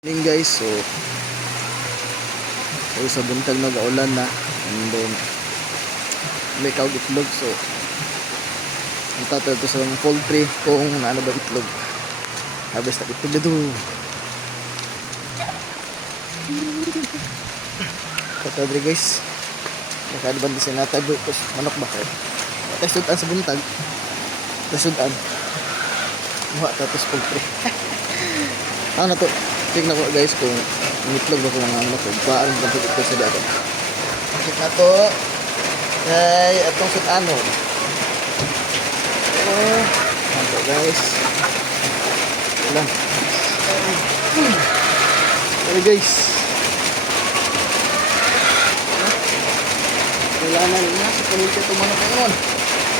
Morning guys, so sa buntag nag-aulan na and then may kawag itlog, so ang tato ito sa mga poultry kung ano ba itlog habis na itlog dito katadri guys naka-advantage na tayo ito manok ba kayo tayo sudan sa buntag tayo sudan muha tapos poultry ano na to. Check na ko guys kung itlog ba kung mga manok paano ba itlog sa dagat. Check na to. Ay, atong sutano. Oh, ito guys. Ilan. Sorry guys. Kailangan na sa kulit ito manok ngayon.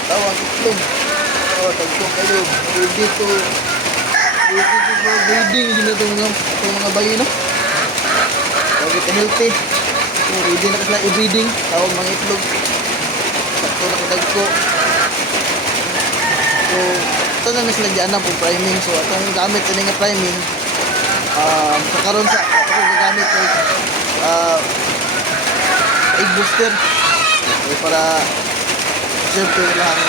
Tawag itlog. Oh, tagtong kayo. Dito. Breeding din ito mga bayi, no? Huwag ito healthy. Ready na kasi na i-breeding. Tawag mga itlog. Sakto na kadag ko. So, ito na sila dyan po priming. So, itong gamit ito nga priming. Kakaroon sa ito ko gagamit ko egg booster. So, para siyempre lang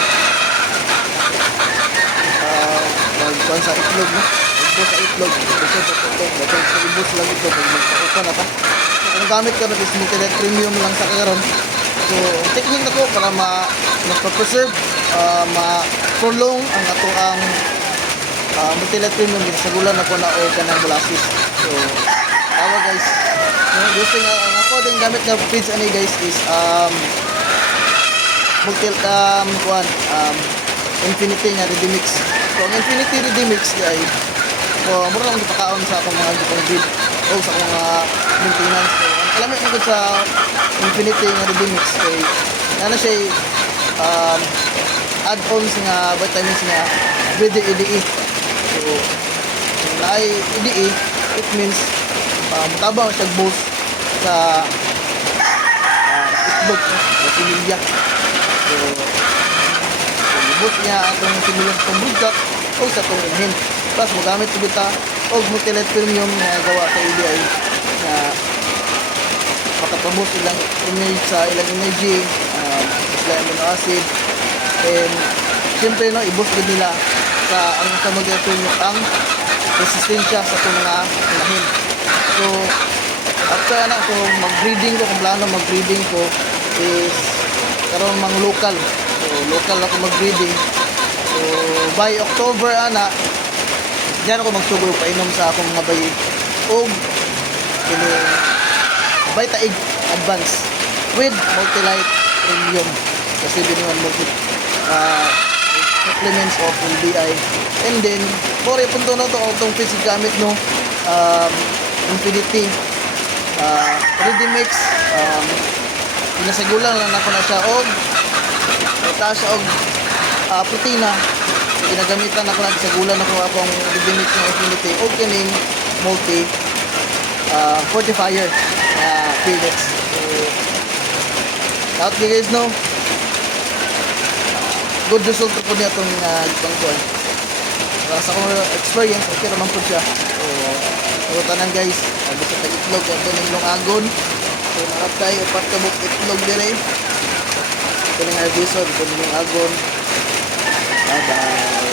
magkuhan sa itlog, no? Ibos sa itlog. Ibos lang ito pag magpakupan na pa. So, kung gamit ko na is multi-let premium lang sa kagaron. So, technique na ko para ma-preserve, ma-prolong ang ato ang multi-let premium sa gulan na ko na o kanang molasses. So, tawa guys. No, gusto nga, ang ako din gamit na feeds ani guys is Infinity nga ready mix. So, ang Infinity ready mix ay mura lang ipakaon sa akong mga gipang feed o sa akong maintenance. So, ang kalamit ko sa Infinity nga ready mix kay ano siya add-ons nga vitamins nga with the EDE. So, na EDE, it means matabang siya boost sa itlog sa similya. So, boost niya atong similya sa budak o sa itong inhin. Plus, magamit ko bita o multi-let premium na gawa sa EDI na makapaboost ilang image sa ilang energy, sila amino acid, and siyempre no, i-boost din nila sa ang sa mag-premium ang resistensya sa itong mga inahin. So, after na kung mag-breeding ko, kung plano mag-breeding ko is karon mang local. So, local ako mag-breeding. So, by October ana, diyan ako magsugod painom sa akong mga bayi. O, ini Vita Egg Advance with Multi-Light Premium. Kasi binuan multi supplements of LBI. And then, for ipunto na ito, itong physical gamit no, Infinity ready mix. Pinasagulan lang ako na siya og taas siya og protina. Ginagamitan ako na sa gulan ako akong ready mix ng Infinity o kining multi fortifier pellets. So, out you guys know, good result po niya itong ipang kuhan. Sa akong experience, okay naman po siya. So, tanan guys, gusto tayo itlog ito ng ilong agon. So, narap tayo upat kabuk itlog dire. Ito ng episode ito ng ilong agon. Bye bye.